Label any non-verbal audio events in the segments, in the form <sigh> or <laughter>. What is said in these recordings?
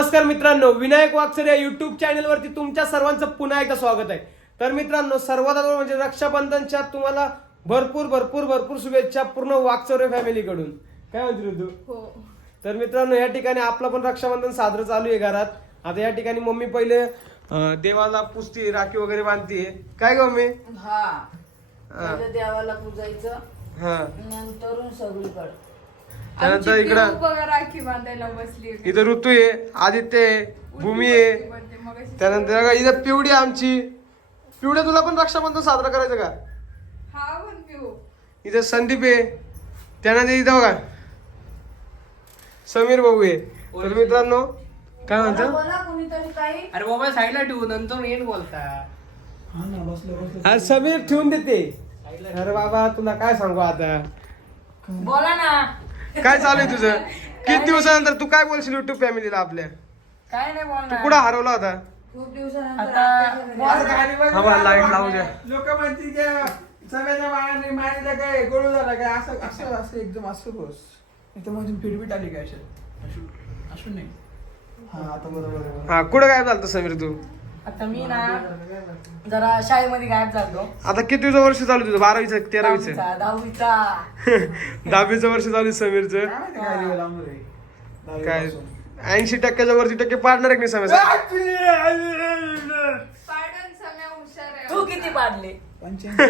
नमस्कार मित्रांनो विनायक वाकसर या युट्यूब चॅनलवरती तुमच्या सर्वांचं पुन्हा एकदा स्वागत आहे. तर मित्रांनो सर्वात म्हणजे रक्षाबंधनच्या तुम्हाला भरपूर भरपूर भरपूर शुभेच्छा पूर्ण वाकचौरे फॅमिलीकडून काय म्हणते ऋतू? हो. तर मित्रांनो या ठिकाणी आपलं पण रक्षाबंधन साजरं चालू आहे घरात. आता या ठिकाणी मम्मी पहिले अं, देवाला पुसती राखी वगैरे बांधतीये काय ग मम्मी? हा. पहिलं देवाला पूजायचं. हा. नंतरून सगळीकडे. त्यानंतर आमची इकडं. पिऊ बघा राखी बांधायला बसली इथं ऋतू आहे आदित्य आहे भूमी आहे. त्यानंतर बघा इथं पिवडी आहे आमची. पिवड्या तुला पण रक्षाबंधन साजरा करायचं का? हा पण पिऊ. इथं संदीप आहे. त्यानंतर इथं बघा. समीर भाऊ आहे. तर मित्रांनो काय म्हणतो? बोला कोणीतरी काही अरे मोबाईल साईडला ठेवू नंतर येईल बोलता. आज समीर ठेवून देते. अरे बाबा तुला काय सांगू आता? बोला ना. काय चालू आहे तुझं? किती दिवसानंतर तू काय बोलशील युट्यूब फॅमिलीला आपल्या? काय नाही तू बोलणार कुठं हरवला होता? खूप दिवसानंतर आता- हा लाइट लावू द्या. लोक म्हणतील की सगळ्याच्या बाळाने मारीला काय गोळू झाला काय? असं असं असं एकदम असं बस. इथं मधून फिटबीट आली काय अशी नाही. हा आता बरोबर आहे, बरोबर हा कुठं काय झालं समीर तू? आता मी ना जरा शाळेमध्ये गायब झालो. आता किती वर्ष चालू तुझं? बारावीचं तेरावीचं दहावीचा दहावीचा. <laughs> दहावीचं वर्ष चालू समीरचं. काय. ऐंशी टक्क्याच्या वरती टक्के पाडणार नाही समस्या <laughs> पाडन सम्या हुशार आहे. तू किती पाडले? पंच्याऐंशी <laughs>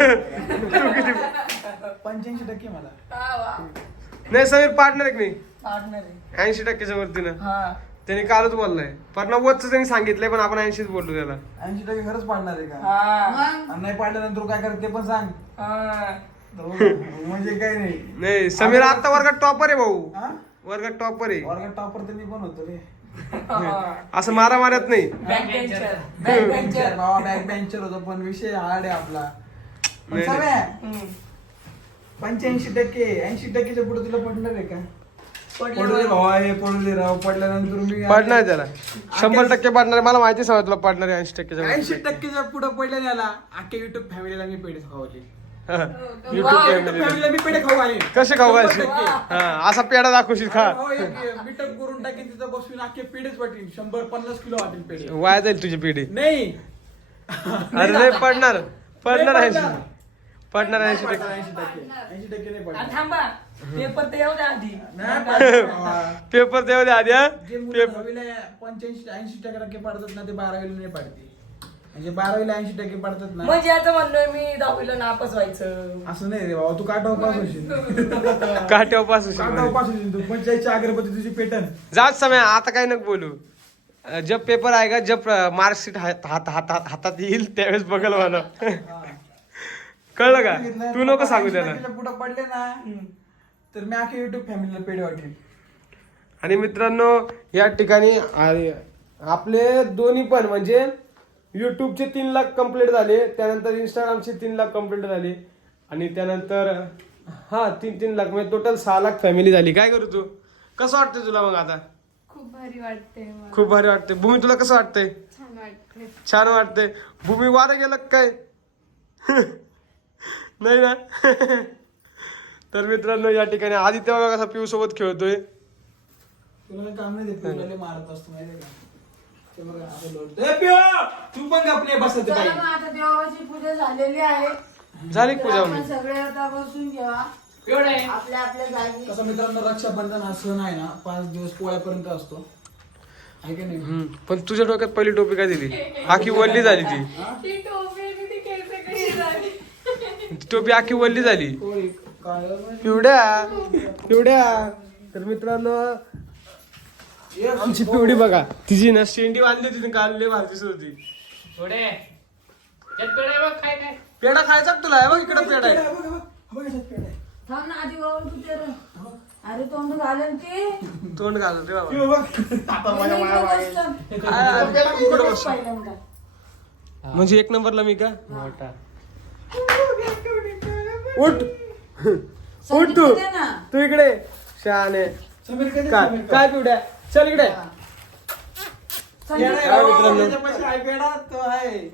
पंच्याऐंशी टक्के मला. हा वा. नाही समीर पाडणार नाही? पाडणार आहे. ऐंशी टक्क्याच्या वरतीनं हा. त्याने कालच बोललाय. पण नव्वदच त्यांनी सांगितलंय पण आपण ऐंशीच बोललो त्याला. ऐंशी टक्के खरंच पाडणार आहे का? हा. मग आणि नाही पाडल्यानंतर काय करत ते पण सांग. हा. तर बघ, म्हणजे काही नाही. नाही समीर आता वर्गात टॉपर आहे भाऊ. हा? वर्गात टॉपर आहे. वर्गात टॉपर तर मी पण होतो रे. हा. <laughs> असं मारा मारत नाही. बॅक बेंचर बॅक बेंचर बाबा बॅक बेंचर होतो पण विषय हार्ड आहे आपला. पण नाही, सगळ्या हम्म. पंच्याऐंशी टक्के ऐंशी टक्केच्या पुढे तुला पडणार आहे का? पडले पडले भावा हे पडले राव. पडल्यानंतर मी पडणार आहे त्याला. शंभर टक्के पडणार आहे. मला माहिती सांगा तुला पडणार आहे ऐंशी ऐंशी वरती. टक्केच्या पुढे पडले याला. अख्ख्या युट्यूब फॅमिलीला मी पेढे खावले हा. हो, family. फॅमिलीला मी पेढे खाऊ आले कसे खाऊ शंभर घालशील टक्के. हा, असा पेढा दाखवशील खा. हो, एक मीटअप करून टाकेन तिथं बसून. अख्खे पेढेच वाटेल शंभर पन्नास किलो वाटेल पेढे. वाया जाईल तुझी पिढी. नाही. अरे नाही पडणार. पडणार नाही ऐंशी पडणार. ऐंशी टक्के. ऐंशी टक्के. ऐंशी टक्के नाही आ, पडणार थांबा. पेपर तर येऊ द्या आधी. नाही. पेपर <laughs> देऊ दे आधी हा? जे मुलं पेपर दहावीला पंच्याऐंशी ऐंशी टक्के पडतात ना ते बारावीला नाही पडते. म्हणजे बारावीला ऐंशी टक्के पडतात ना. म्हणजे याचं म्हणणं मी दहावीला नापास व्हायचं. असं नाही रे बाबा तू काटा उपास होशील. <laughs> काट्यावर पास होशील काटा म्हणे. उपास होशील तू. पंचायतची अगरबत्ती तुझी पेटन. जात समय आता काय नको बोलू. अं, जब पेपर आएगा जब मार्कशीट हात हात हातात हातात येईल त्यावेळेस बघल मला. कळलं का? तू नको सांगू त्याला पुढे पडले ना तर मी अख्खे युट्यूब फॅमिलीला पेढे वाटेल. आणि मित्रांनो या ठिकाणी आ- आपले दोन्ही पण म्हणजे युट्यूबचे तीन लाख कंप्लीट झाले त्यानंतर इंस्टाग्रामचे तीन लाख कंप्लीट झाले आणि त्यानंतर हा तीन तीन लाख म्हणजे टोटल सहा लाख फॅमिली झाली. काय करू तू? कसं वाटतंय तुला मग आता? खूप भारी वाटते खूप भारी वाटते भूमी तुला कसं वाटतंय? छान वाटते छान वाटतंय. भूमी वारं गेलं काय? <laughs> नाही ना? तर मित्रांनो या ठिकाणी आदित्य बघा कसा पिऊ सोबत खेळतोय. तुला काही काम नाही देत तुला मारत असतो माहिती का? ते बघा, आता लोटतो. ए, पिऊ! तू पण गपले बसत चला काही मग आता देवाची पूजा झालेली आहे. झाली तर पूजा आपण म्हणजे. सगळे आता बसून घ्या एवढं आपल्या आपल्या जागी. कसं मित्रांनो रक्षाबंधन हा सण आहे ना पाच दिवस पोळ्यापर्यंत असतो. आहे की नाही? हम्म, पण तुझ्या डोक्यात पहिली टोपी काय दिली? आखी वल्ली झाली ती. ती टोपी आणि ती केस कशी झाली ती टोपी आखी वल्ली झाली. पिवड्या पिवड्या. तर मित्रांनो आमची पिवडी बघा. तिची ना शेंडी बांधली होती ती काल लय भारी दिसत होती. पेढे खायचा का तुला? आहे बघ इकडे पेढा आहे. बघ, बघ, बघ याच्यात पेढा आहे. थांब ना आधी बाबा तू ते रे. अरे तोंड घालेल ते. रे बाबा. इकडे बस. पहिल्यांदा. म्हणजे एक नंबरला मी का? मोठा. उठ. उठ तू. तू इकडे. समीर कधी काय? काय पिवड्या? चल इकडे. आहे, काय आहे.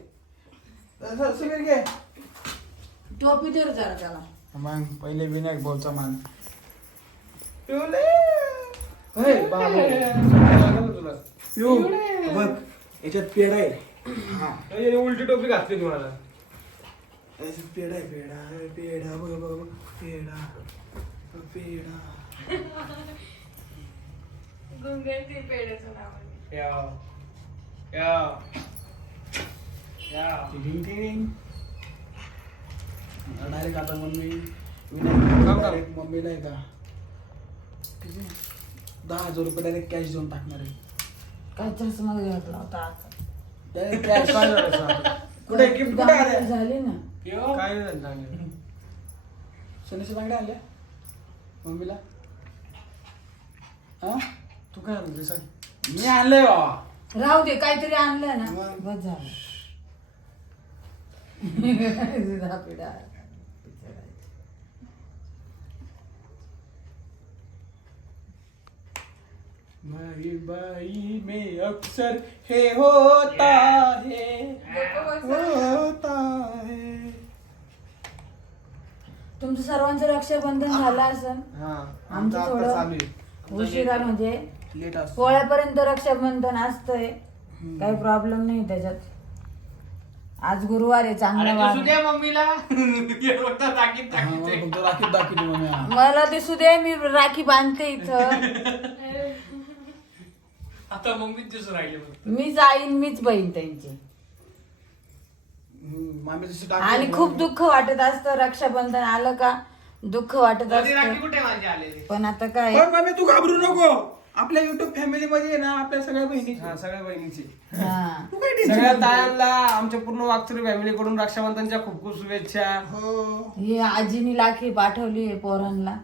आहे टोपी दे रे जरा त्याला. मग पहिले विनायक भाऊचा मान. हे, बाबा. ना तुला यो बघ याच्यात पेढा आहे. हा. याने उलटी टोपी घातली तुम्हाला. पेढा आहे पेढा पेढा बघ बघ बघ पेढा पेढा गुंगरती पेढ्याचं नाव आहे. या या या डायरेक्ट आता मम्मी. डायरेक्ट मम्मीला आहे का किती दहा हजार रुपये डायरेक्ट कॅश देऊन टाकणार आहे काय चष्मा घातला होता आता. Direct cash? कुठे आले झाली ना काय झालं चांगलं? बांगड्या मम्मीला हा तू काय आणलं ते सांग मी आणलंय बाबा राहू दे काहीतरी आणलं ना मग. बस झालं. भाई भाई में अक्सर हे होता है तुमचं सर्वांचं रक्षाबंधन झालं असं? हा आमचं आता थोडं- चालू आहे उशिरा म्हणजे लेट असतो. पोळ्यापर्यंत रक्षाबंधन असतंय. काही प्रॉब्लेम नाही त्याच्यात. आज गुरुवार आहे चांगला वार मम्मीला. <laughs> हा, मला फक्त राखीत दाखवली मम्मी. हा. मला दिसू दे मी राखी बांधते इथं. <laughs> आता मम्मीच दिसून राहिले. मीच आईन मीच बहीण त्यांची. मामी जशी आणि खूप दुःख वाटत असतं रक्षाबंधन आलं का? दुःख वाटत कधी राखी असत कुठे माझे आलेले? पण आता काय? पण मम्मी तू घाबरू नको. आपल्या युट्यूब फॅमिली मध्ये आहे ना आपल्या सगळ्या बहिणी हा सगळ्या बहिणीची. हा. <laughs> तू काय टेन्शन सगळ्या? तायांना आमच्या पूर्ण वागचुरी फॅमिली कडून रक्षाबंधनच्या खूप खूप शुभेच्छा. हो. ही आजीनी राखी पाठवली आहे पोरांना.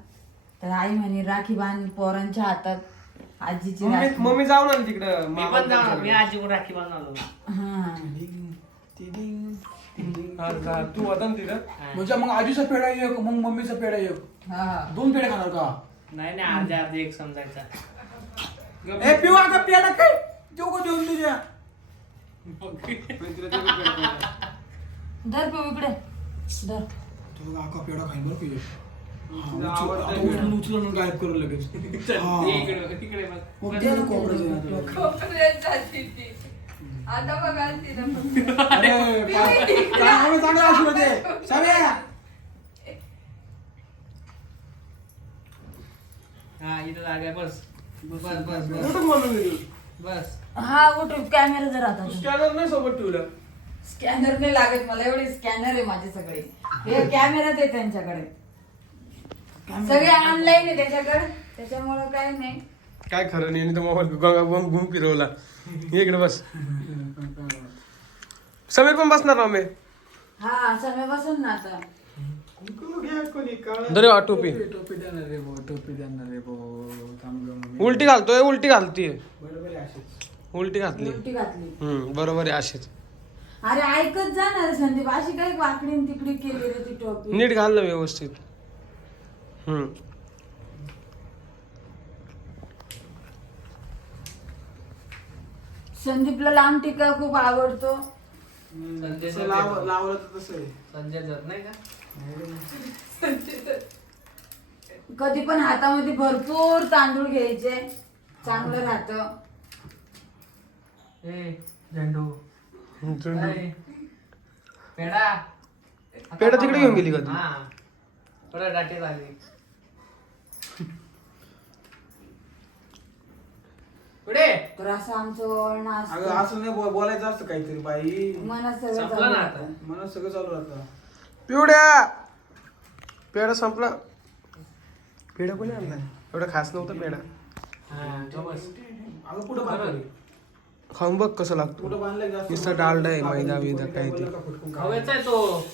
तर आई म्हणे राखी बांध पोरांच्या हातात. आजीची मम्मी राखी. मम्मी जाऊन आली तिकडं. मी पण जाणार मी आजीकडून राखी बांधणार हा. टिडिंग, टिडिंग, तू होता ना. तिथं म्हणजे मग आजीचा पेढा एक मग मम्मीचा पेढा एक. हा. दोन पेढे खाणार का? नाही नाही आधी आधी एक समजायचा. ए पिऊ आता पेढा काय देऊ का देऊन तुझ्या? तिला पेढा. धर पिऊ इकडे. धर. तो आका पेढा खाईल बरं की हा, तुझा उचल- आवडता आता पेढा. उचलून गायब करू लगेच. हा. इकडे तिकडे बघ. मग ते कोपऱ्याचं आहे आता. कोपऱ्यात जाते ती. आता बघा तिला चांगलं असू दे साम्या हा इथं जागा आहे, बस. बस बस बस. कुठं? बस. हा कुठे कॅमेरा जर आता. स्कॅनर नाही सोबत ठेवलं? स्कॅनर नाही लागत मला एवढे स्कॅनर आहे माझे सगळे. हे कॅमेराच आहे त्यांच्याकडे. सगळे ऑनलाईन आहे त्याच्याकडे. त्याच्यामुळं काही नाही. काय खरं नाही आणि तो मोबाईल गंगा बंग घुम फिरवला. ये इकडे बस. समीर पण बसणार ना मी हा बसून ना आता. दरे वा टोपी. टोपी देणार रे भाऊ टोपी देणार रे भाऊ. थांब गं मम्मी. उलटी घालतोय उलटी घालतीये. बरोबर आहे अशीच. उलटी घातली. उलटी घातली. हम्म बरोबर आहे अशीच. अरे ऐकत जा ना रे संदीप. अशी काही वाकडी न तिकडी केली रे ती टोपी? नीट घाल ना व्यवस्थित. हम्म. संदीपला लांब टिका खूप आवडतो. संजय तसं दत्त लाव- आहे. लावलं तर तसं आहे. संजय दत्त नाही का? कधी पण हातामध्ये भरपूर तांदूळ घ्यायचे. चांगलं राहतं. ए झेंडू. अरे, पेढा पेढा तिकडे घेऊन गेली का तू? हा. थोडा डाटे झाली पुढे. तर असं आमचं वळण अगं असतं असं नाही बोल- बोलायचं असतं काहीतरी बाई. मनात सगळं संपलं चालू ना राहतं. आता? मला सगळं चालू राहतं पिवड्या! पेढा संपला. पेढा कोणी आणला? एवढा खास नव्हता पेढा. हा तो बस. अगं पुढं बांधलं? खाऊन बघ कसं लागतो. पुढं बांधलं नुसतं डालडा आहे, मैदा बिदा काय ते. खवायचा आहे तो.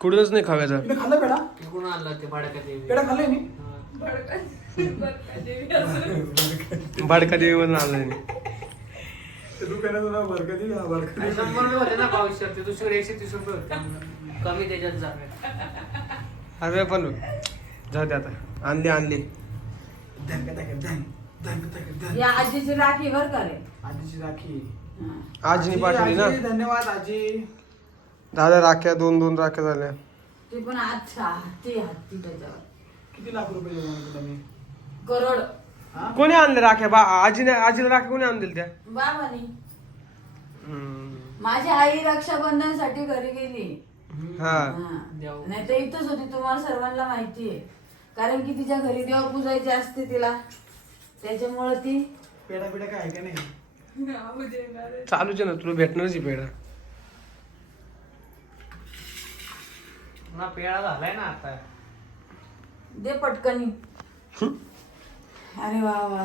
कुठंच नाही खाव्याचा खाल्लं पेढा? आणला ते देवी पेढा खाल्लाय मी? बडका- देवी देवीमधून आणलाय दुकानाचं नाव बरकती हा बरकती आणि शंभर रुपये होते ना पाऊस ते दुसरीकडे एकशे तीस रुपये होते. कमी त्याच्यात अरे पण जाऊ दे आता. आणली आणली. धन का धन. या आजीची राखी बर का रे? आजीची राखी. हा. आजीने पाठवली ना. आजी, धन्यवाद आजी. झाल्या राख्या दोन दोन राख्या झाल्या. ते पण अच्छा हत्ती हत्ती त्याच्यावर. किती लाख रुपये देऊ म्हणतो तुम्ही करोड कोणी आणले राख्या? बा आजीने आजीला राख्या कोणी आणून दिल्या त्या बाबानी हम्म. माझी आई रक्षाबंधनसाठी घरी गेली. हा. नाही तर इथंच होती तुम्हाला सर्वांना माहिती आहे कारण की तिच्या घरी देव पूजायची असते तिला. त्याच्यामुळे ती पेढा पेढा काय आहे का नाही? चालूच आहे ना तुला भेटणारच आहे पेढा. ना पेळा झालाय ना आता. दे पटकनी. अरे वा वा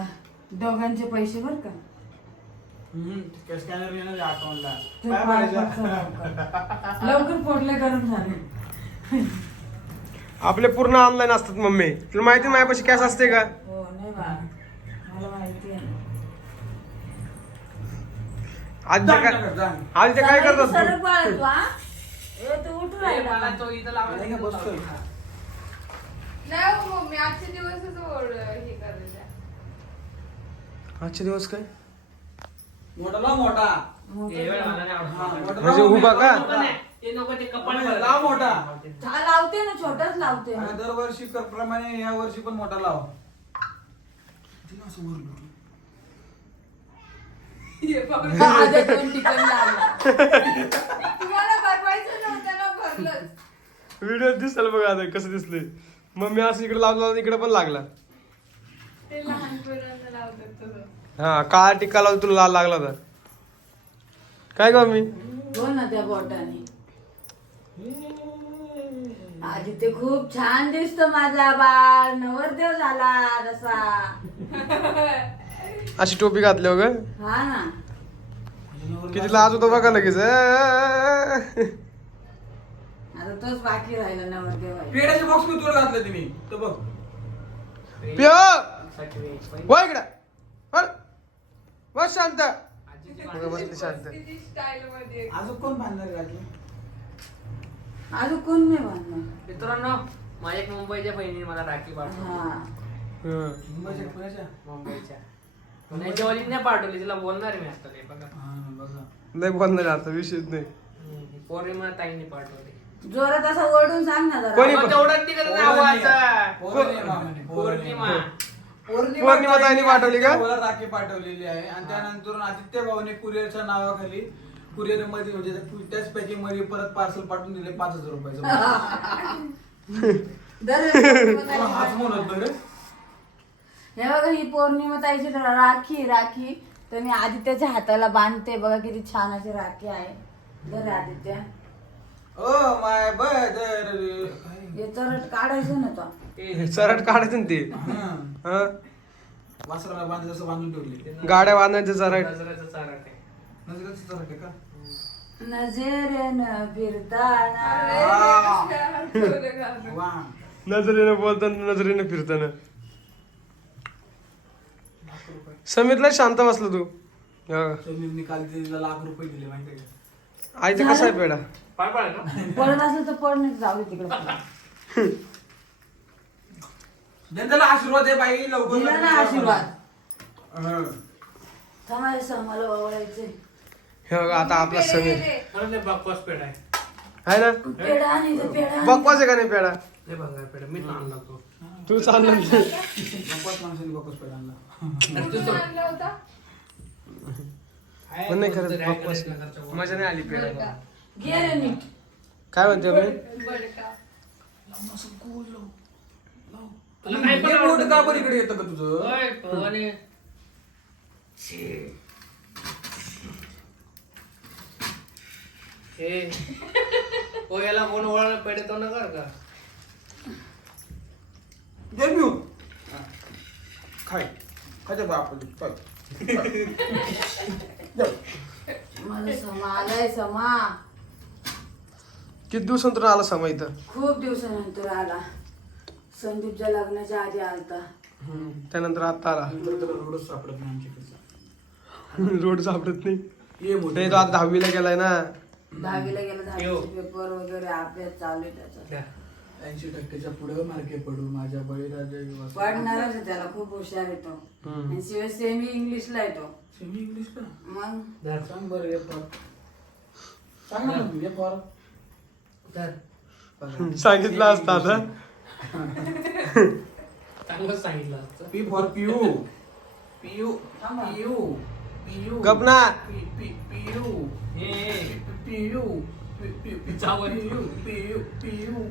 दोघांचे पैसे बर का स्कॅनर येणार अकाउंटला ते काय पाय म्हणायचं? पटकन लवकर. लवकर फोडले गरम झाले आपले पूर्ण ऑनलाईन असतात मम्मी तुला माहिती आहे माझ्यापाशी कॅश असते का हो नाही बा मला माहिती आहे आजी जा, काय. आजी ते काय सगळ्यांनी करतात सरक तू? बाळ तू, हा? ए, तू उठून ए, राहिला मला का? तो इथं नाही बसतोय. हो मम्मी आजचे दिवसच ओढ हे करायचं आजचे दिवस काय मोठा लाव मोठा म्हणजे लाव, उभा का? लाव भरलं. मोठा. हा, लावते ना छोटाच लावते. आणि दरवर्षी कर- प्रमाणे या वर्षी पण मोठा लाव. हे. <laughs> माझ्या दोन ठिकाणी तुम्हाला नव्हतं ना व्हिडिओ दिसल बघा आता कसं दिसलंय मम्मी असं इकडे लावला इकडे पण लागला ते लहान पोरांना हा काळा टिक्का लावून तुला लाल लागला होता काय ग मी? बोल ना त्या बोटाने. आधी ते खूप छान दिसतो माझा बाळ. नवरदेव झाला तसा. अशी टोपी घातली हो ग? हा ना. किती लाज होतो बघा लगेच. आता तोच बाकी राहिला नवरदेव. पेढ्याचे बॉक्स मी तुला घातलं तिने? तर बघ. पिओ साठी वेळ. पण वा इकडे. बस शांत. बसली शांत. अजून कोण बांधणार अजून कोण नाही बांधणार? मित्रांनो माझ्या एक मुंबईच्या बहिणीने मला राखी पाठवली. मुंबईच्या पुण्याच्या नाही पाठवली तिला बोलणार मी आता नाही बघा. हा ना, बघा. नाही बोलणार आता विषयच नाही. पौर्णिमा ताईने पाठवली. जोरात असा ओरडून सांग ना जरा. तिकडे नावाचा पौर्णिमा पौर्णिमा पौर्णिमा ताईने पाठवली का? मला राखी पाठवलेली आहे. आणि त्यानंतर आदित्य भाऊने कुरिअरच्या नावाखाली कुरिअरमध्ये म्हणजे त्या- त्याच पॅकिंगमध्ये परत पार्सल पाठवून दिले पाच हजार रुपयाचं. <laughs> <laughs> हाच म्हणत रे. हे बघा ही पौर्णिमा ताईची राखी राखी. तर मी आदित्याच्या हाताला बांधते. बघा किती छान अशी राखी आहे. दर आदित्य. ओ माय बदर. हे चरट काढायचं ना तो चरट काढायचं ना ते. हं? वासराला बांध जसं बांधून ठेवले गाड्या बांधायचं नजरेचं नजरेचं का? नजरेनं फिरताना. वा नजरेनं बोलताना नजरेनं फिरताना. समीरला शांत बसला तू. हं. समीरने काल तिला लाख रुपये दिले माहिती आहे का? आईचं कसं आहे पेढा? पाय का पडत असेल तर पड नाही जाऊ दे तिकडे. <laughs> जनतेला आशीर्वाद आहे बाई लवकर दिला ना आशीर्वाद. हं. थांबायचं मला ओळायचे हे बघा आता आपला समीर म्हणून ते बकवास पेड आहे. आहे ना? पेढा आणि ते पेढा बकवास आहे का नाही पेढा? ते भंगार पेड मी तो. तू चालला माणसाने आणला. आणला होता? पण नाही खरंच बकवास. मजा नाही आली नीट. काय म्हणते मी बडका तुला काय पण हे आवडतं बोट का बरं इकडे येतं का तुझं? भवानी. हे. ओ याला कोण ओळख पेढे तो न कर का? दे मी. खाय. खायच्या बाप खाय माझा समा आलाय समा. किती दिवसांतून आला समा इथं? खूप दिवसानंतर आला. संदीपच्या लग्नाच्या आधी आलता. त्यानंतर आता आला. रोडच सापडत नाही आमच्याकडचा <laughs> रोड सापडत नाही. ये मोठे. तो आता दहावीला गेलाय ना. दहावीला गेला यो. दहावीचे पेपर वगैरे अभ्यास चालू आहे त्याचा. ऐंशी टक्क्याच्या पुढे मार्के पडू माझ्या बळीराजा युवा. पडणारच आहे त्याला खूप हुशार येतो. आणि शिवाय सेमी इंग्लिशला येतो सेमी इंग्लिश का? मग. सांग बरं ये फॉर. सांग ना तू ये फॉर. <laughs> सांगितलं असतं आता. चांगलं सांगितलं असतं. पी फॉर पियू पियू पियू पियू गप ना. पी- पी- पियू हे, हे. पियू पी- पी- पी- जावं. पियू पियू पियू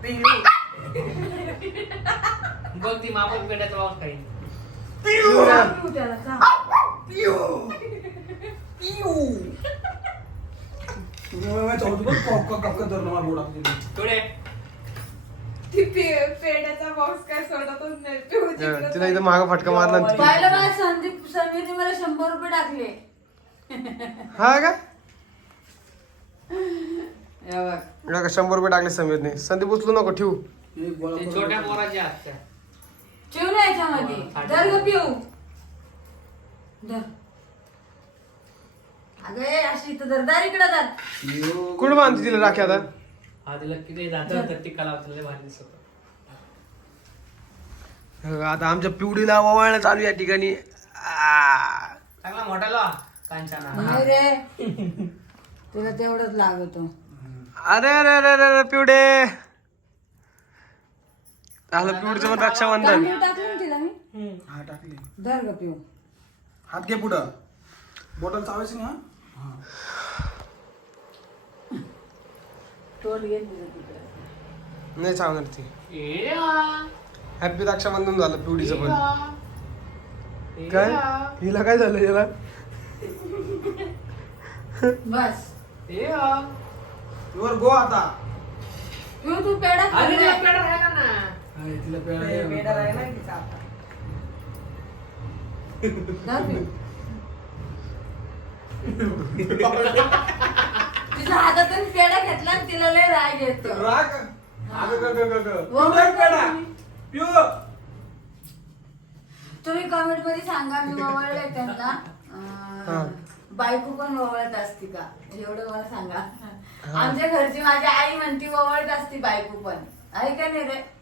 पियू बघ ती मापट पेट्याचा वास काही पिऊ त्याला जा. पियू पियू थोडे ती पे- पेढ्याचा बॉक्स काय सोडतच नाही. पिऊ हा, जिकडं तिला इथं मागं फटका मारला आणि ती- पाहिलं का संदीप समीरने मला शंभर रुपये टाकले. हा का? हे बघ. एवढा का शंभर रुपये टाकले समीरने. संदीप उचलू नको ठेवू. ते छोट्या पोराच्या हातच्या. ठेव ना याच्यामध्ये. धर ग पिऊ. धर. अगं ए, अशी इथं इकडं कुठं बांधते तिला राखी आता? तर भारी दिसत. हे आता आमच्या पिवडीला वळणं चालू या ठिकाणी. आ. चांगला मोठा ला कांचाना. नाही रे. तुला तेवढंच लागतो. अरे अरे अरे अरे अरे पिवडे. झालं पिवडीचं पण रक्षाबंधन. तांदूळ टाकले ना तिला मी? हा टाकली धर ग पिऊ. हात घे पुढं. बॉटल चावायची ना. नाही चावणार ती. हॅपी रक्षाबंधन झालं पिवडीचं पण. काय? हिला काय झालं याला? बस. वर गो आता. तू पेढा अरे तिला पेढा राहिला ना. अरे, तिला पेढा धर पिऊ <laughs> तिच्या हातातून पेढा घेतला आणि तिला लय राग येतो. राग? अगं, ग, ग, ग, ग. वर पिऊ, पेढा? तुम्ही- पिऊ. तुम्ही कमेंटमध्ये सांगा मी वळले त्यांना. हा. अं, बायको पण वळत असती का? एवढं मला सांगा. आमच्या घरची माझी आई म्हणती वळत असती बायको पण. आहे का नाही रे?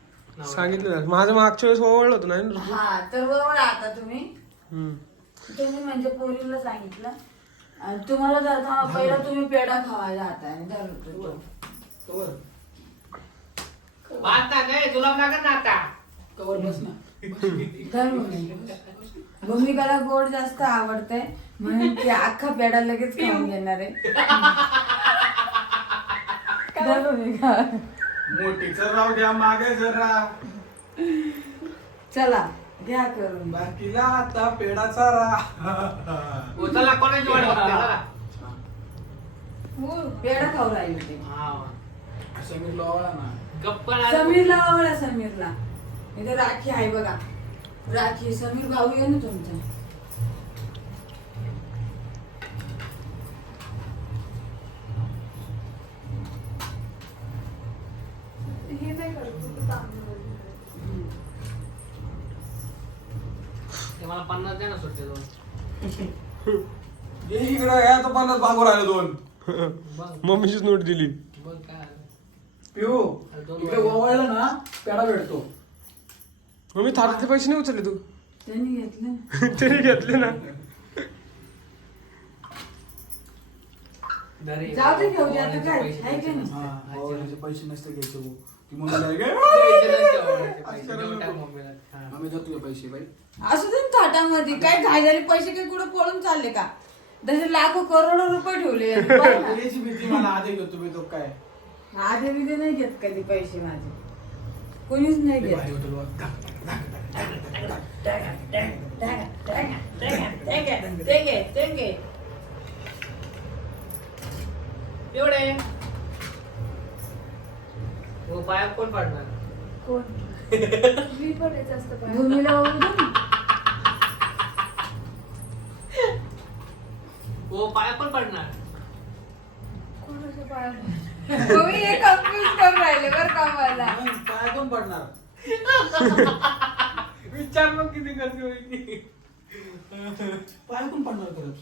सांगितलं ना. माझं मागच्या वेळेस ओवळलं होतं नाही हा तर वळ आता तुम्ही. हम्म. तुम्ही म्हणजे पोरीला सांगितलं. आणि तुम्हाला का पहिला तुम्ही पेढा खावायला आता आणि. कवर आता काय लागत ना आता कवर बस ना धर भूमी. भूमिकाला गोड जास्त आवडते म्हणून ती अख्खा पेढा लगेच खाऊन घेणार आहे धर भूमिका. मोठीचं राव घ्या मागे जरा चला घ्या करून. बाकीला आता पेडाचा रा उचलला कोणाची वाट बघते चला. पेढा खाऊ राहिली ती हा. समीर लोवाळा ना. गप्प ना. समीरला आवडला समीरला. इथे राखी आहे बघा. राखी समीर भाऊ आहे ना तुमचा. मला पन्नास द्या ना सुट्टे दोन. ये इकडं या तो पन्नास भागू राहिले दोन. बघ. मम्मीचीच नोट दिली. बघ काय. आलं. पिऊ इकडे ओवाळलं ना पेडा भेटतो. मम्मी थाटातले पैसे नाही उचलले तू? त्यांनी घेतलं. <laughs> तरी घेतले ना. दरे. जाऊ दे घेऊ ओवाळ्याचे काय, पैसे? हा नसते घ्यायचे भाऊ. ती मम्मीला. हा. आम्ही जातो पैसे बाई असू दे ना थाटामध्ये काय घाई झाली पैसे काय कुठं पळून चालले का तसे लाखो करोडो रुपये ठेवले. बघ ना. याची भीती मला आधी घेतो मी तो काय आधे बिधे नाही घेत कधी पैसे माझे कोणीच नाही घेत भारी होतं बघ. ते घे ते घे एवढे हो पाया कोण पाडणार? कोण? <laughs> मी पण असतं भूमीला ओळखू दे ना. हो पाया कोण पाडणार? कोणाच्या पाया मग मी हे कन्फ्युज करून राहिले बरं का मला मग पाया कोण पडणार? <laughs> विचार मग किती खर्च होईल पाया कोण पडणार खरंच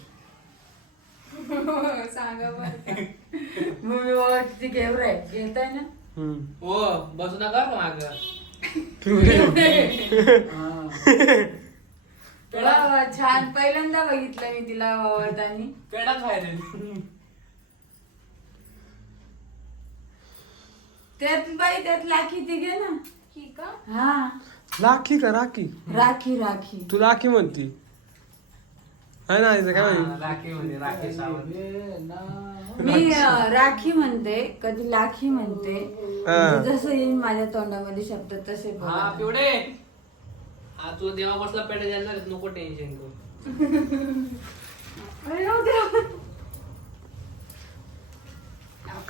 सांगा बरं भूमी ओळखती घेऊ रे घेताय ना. हो बसू नका माग. हा. वा वा, छान पहिल्यांदा बघितलं मी तिला वावरतानी. पेडा खायला त्यात बाई त्यात लाखी ती घे ना. ही का? हा. राखी का राखी? राखी राखी. तू राखी म्हणती. है ना इथं काय म्हणते राखी मध्ये राखी सावंत. मी अं, राखी म्हणते कधी लाखी म्हणते हा. म्हणजे जसं येईल माझ्या तोंडामध्ये शब्द तसे हा. पिवडे हा तू देवा बसला पेटा द्यायला नको टेन्शन करू <laughs> अरे देवा.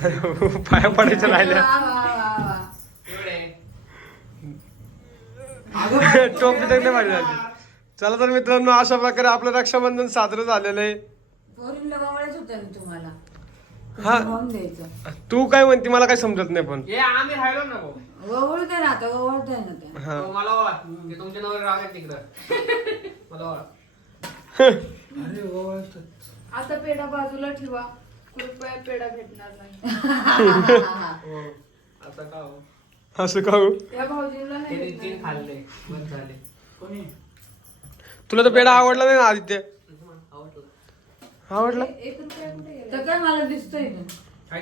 पाया पडायचं राहिलं वा, वा, वा, वा. पिवडे टोपी तर नाही झाली चला तर मित्रांनो अशा प्रकारे आपलं रक्षाबंधन साजरं झालेलं आहे होतं ना तुम्हाला हा. द्यायचं. तू काय म्हणते मला काय समजत नाही पण. हे आम्ही राहिलो ना भाऊ. वळू दे ना आता वळतंय ना ते. हा. मला ते नवरे राहत तिकडं. मला अरे. आता पेढा बाजूला ठेवा. कृपया पेढा भेटणार नाही. <laughs> हो आता का हो? असं का हो? या भाऊजीला नाही ते भेटणार. तीन खाल्ले बंद झाले. कोणी? तुला तर पेढा आवडला नाही ना आदित्य. आवडलं? तर काय मला दिसतोय. <laughs>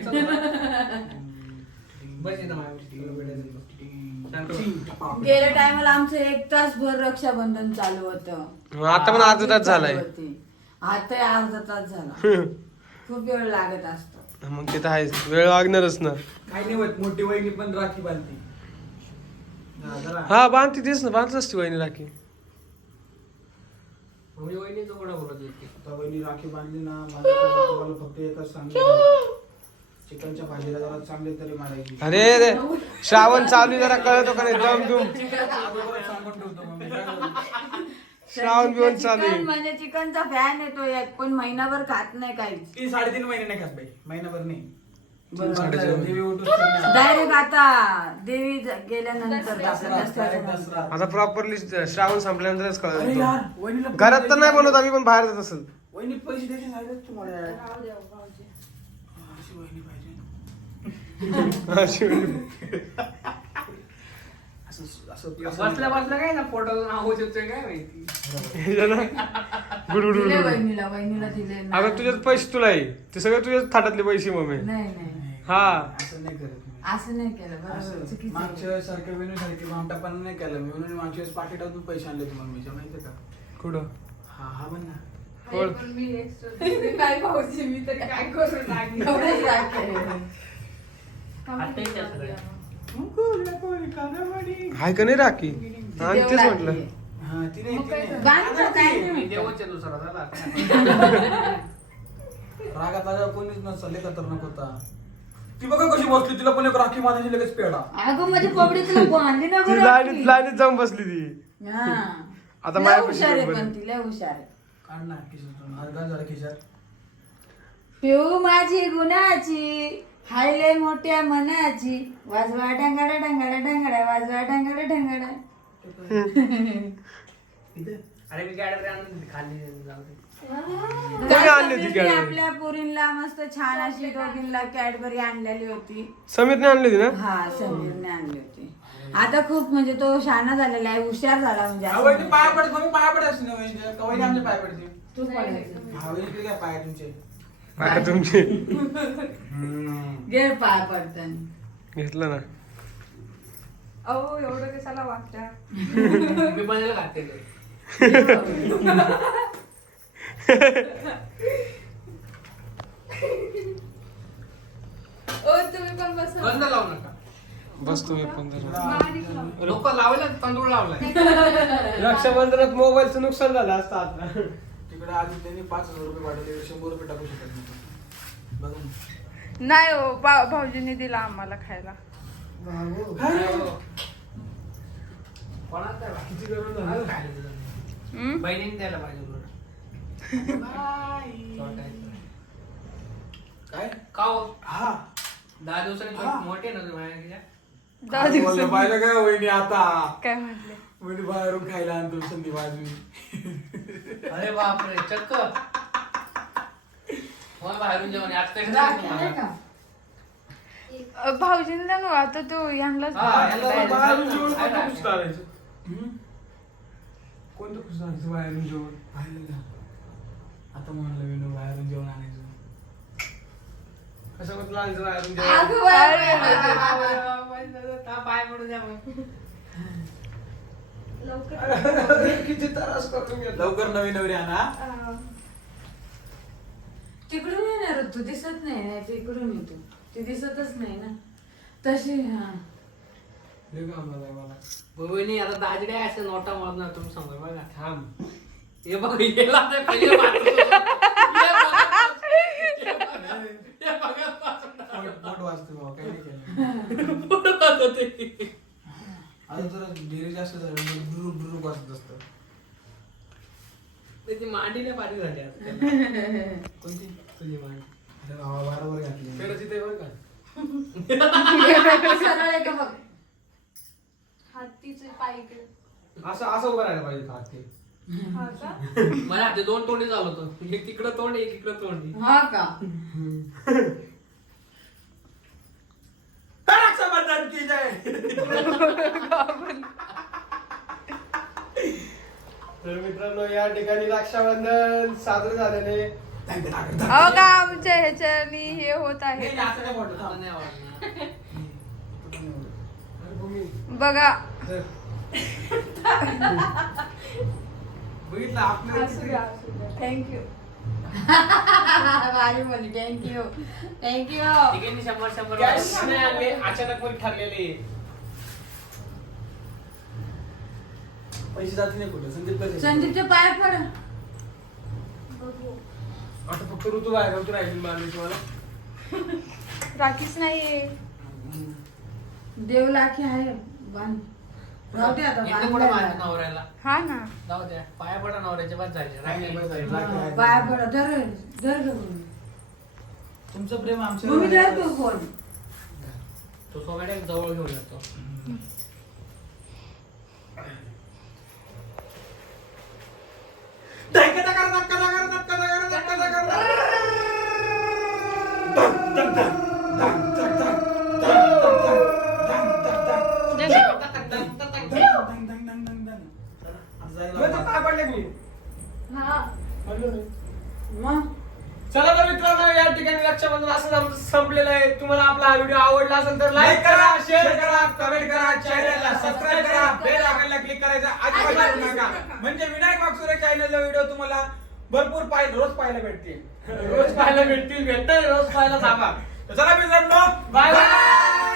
गेल्या टायमाला आमचं एक तास भर रक्षाबंधन चालू होतं. आता पण अर्धा तास झालाय. चालू होती. आता अर्धा तास झाला. <laughs> खूप वेळ लागत असतो. मग ते तर आहेच. वेळ लागणारच ना. काही नाही होत. मोठी वहिनी पण राखी बांधते. हा. हा बांधती तेच ना. बांधत असते वहिनी राखी. वहिनीचं कोणा बोलत होती आता वहिनी राखी बांधली ना फक्त एकच सांगितलं चिकनच्या भाजीला जरा चांगली तरी मारायची. अरे रे श्रावण चालू आहे, जरा कळतो का नाही दम दुम. अगोदरच सांगून ठेवतो मग मी काय करू? श्रावण बिवण चालू चिकन आहे. म्हणजे चिकनचा फॅन येतो एक पण महिनाभर खात नाही काहीच. ती साडेतीन महिने नाही खात बाई महिनाभर नाही. डायरेक्ट <laughs> आता देवी गेल्यानंतर. आता प्रॉपरली श्रावण संपल्यानंतरच कळतो घरात तर नाही बनवत आम्ही पण बाहेर जात असेल. वहिनी पैसे द्यायचे तुम्हाला राहू द्या भाऊजी अशी वहिनी पाहिजे अशी वहिनी. असं असं बसल्या बसल्या काय ना येतोय काय माहिती? हे ना. गुडगुडू दिले वहिनीला वहिनीला दिले ना. अगं तुझ्यात पैसे तुला आहे. ते सगळे तुझ्याच थाटातले पैसे मम्मी. नाही नाही. हा. असं नाही करत मी. असं नाही केलं बरोबर असं चुकीचं मागच्या. वेळेस सारखं वेणू सारखी मामटापणा नाही केलं मी. म्हणून मागच्या वेळेस पाकिटातून पैसे आणले तुम्हाला मम्मीच्या माहितीये का? कुठं? हा हा म्हण ना. पण मी extra मी नाही भाऊजी मी तर काय करू लागली? एवढंच राग केलं. आता येते सगळे. हाय का नाही राखी? आणि तेच म्हटलं. हा ती नाही ती काय नाही. बांधतो काय नाही. दुसरा झाला. रागात आल्यावर कोणीच नसतं लय खतरनाक होता ती बघा कशी बसली तिला पण एक राखी बांधायची लगेच पेडा. अगं माझी कोबडी तुला बांधली ना ती लाईनीत जाऊन बसली ती. हा. आता लय माझ्यापाशी हुशार आहे पण. ती लय हुशार आहे. काढ ना खिशातून. आज घाल जरा खिशात. पिऊ माझी गुणाची. हाय लय मोठ्या मनाची. वाजवा डंगाडा डंगाडा डंगाडा वाजवा डंगाडा डंगाडा इथे. अरे मी गाडी आणून खाली जाऊ दे. कोणी आणली होती मी कॅडबरी? आपल्या पोरींला मस्त छान अशी दोघींना कॅडबरी आणलेली होती. समीरने आणली होती ना? हा समीरने आणली होती. आता खूप म्हणजे तो शाना झालेला आहे हुशार झाला म्हणजे हा, असं पाया पडत मम्मी पाया पडत असते ना वहिनीच्या. का वहिनी आमच्या पाया पडते तू काय पाया तुमचे? पाय. तुमची. घे पाय पडताना घेतलं ना. अहो एवढं कशाला वागत्या मी बनवायला घातले ते. ओ तुम्ही पण बसा. बंद लावू नका. बस तुम्ही पण जरा. लोक लावले तांदूळ लावलाय <laughs> रक्षाबंधनात मोबाईलचं नुकसान झालं असतं आता. तिकडे आधी त्यांनी पाच हजार रुपये पाठवले शंभर रुपये टाकू शकत नाही बघा ना. नाही हो भा- भाऊजींनी दिला आम्हाला खायला कोणाला? किती झाली? खायला दिलं? हम्म? बहिणीने द्यायला पाहिजे उलट. छोटा आहे. काय का हो? हा दहा दिवसांनी हा. मोठे ना तुम्ही दहा दिवस पाहिलं काय वहिनी आता काय म्हटले वहिनी बाहेरून खायला आणतो संधी बाजू अरे बापरे चक्क मग बाहेरून जेवण आज भाऊजींना ना आता तो यांनाच हा, यांना बाहेरून जेवण? कोणतं खुश कोणतं करायचं बाहेरून जेवण पाहिलं का आता म्हणलं विनू बाहेरून जेवण आणायचं कशाबद्दल आणायचं बाहेर तुमच्या अगं बाई, बाई, बाई. पाय पडू द्या मग <laughs> किती त्रास करून घेतला लवकर नवीन नवरी आणा. तिकडून येणार तू दिसत नाही नाही तिकडून येतो. ती दिसतच नाही ना. तशी हा. लय कामाला आहे मला. बहिणी आता दाजडे असे नोटा मारणार तुम्ही समजा बघा. थांब. हे बघ गेला ते पहिले मारतो. हे बघा. हे बघा. पासून. पोट पोट वाजते भाऊ काही नाही केलं. पुढं जातं ते. आता जरा डेअरी जास्त झालं ब्रुरुक वाजत असतं. त्याची मांडी नाही पाठी झाली कोणती? तुझी मांडी. वारंवार घातली पेडाची ते बरं का? <laughs> सरळ आहे का बघ हत्तीचे पाय इकडे. असं असं उभं राहायला पाहिजे हात ते. हा का? मला ते दोन तोंडी चालवतो एक तिकडं तोंड एक इकडं तोंडी. हा का <laughs> रक्षाबंधन की जय तर मित्रांनो या ठिकाणी रक्षाबंधन साजरे झालेले अहो का आमच्या ह्याच्यानी हे होत आहे? बघा. बघितलं आपलं थँक्यू भारी बोलली थँक्यू थँक्यू तिघांनी शंभर शंभर कॅश नाही आणले अचानक ठरलेले. पैसे जात नाही कुठं? संदीप कसं संदीपच्या पाया पड. आता फक्त ऋतू बाहेर राहिली मारली तुम्हाला? राखीच नाहीये. देव लाखी आहे बांध राहू दे आता इकडे बांधलेला. नवऱ्याला हा ना जाऊ द्या पाया पडा नवऱ्याच्या बाद झाले. राहिली. हा. पाया पड धर धर ग भूमी. तुमचं प्रेम आमच्या भूमी धर तू फोन तो सोगाड्या जवळ घेऊन येतो की? हा. नाही. मग? चला तर मित्रांनो या ठिकाणी रक्षाबंधन असं आमचं संपलेलं आहे. तुम्हाला आपला हा व्हिडिओ आवडला असेल तर लाईक करा शेअर करा कमेंट करा चॅनलला सबस्क्राईब करा बेल आयकॉनला क्लिक करायचा अजिबात विसरू नका म्हणजे विनायक वागसुरे चॅनलचा व्हिडिओ तुम्हाला भरपूर पाय रोज पाहायला भेटतील. रोज पाहायला भेटतील भेटणार रोज पाहायला थांबा. <laughs> तर चला मित्रांनो बाय बाय